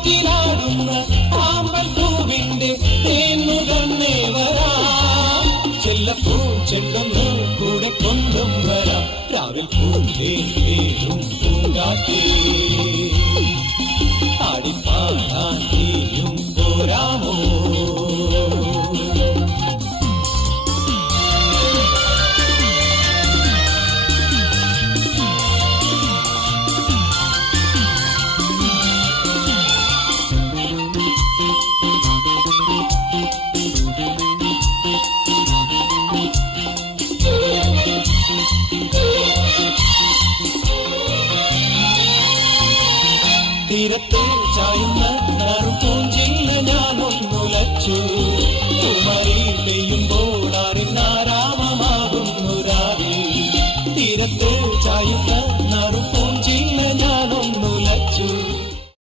കാറ്റിലാടുന്ന ആമ്പൽ പൂവിന്റെ തേങ്ങുകന്നേ വരാം. ചെല്ലപ്പൂ ചെണ്ടൊന്ന് കൂടെ കൊണ്ടും വരാം. രാവിൽ പൂന്തേൻ പേരും പൂങ്കാറ്റേ ആടിപ്പാടാൻ നീയും പോരാമോ? തീരത്തിൽ ചായുന്ന നറുപൂഞ്ചില്ല ഞാനൊന്നുലച്ചു.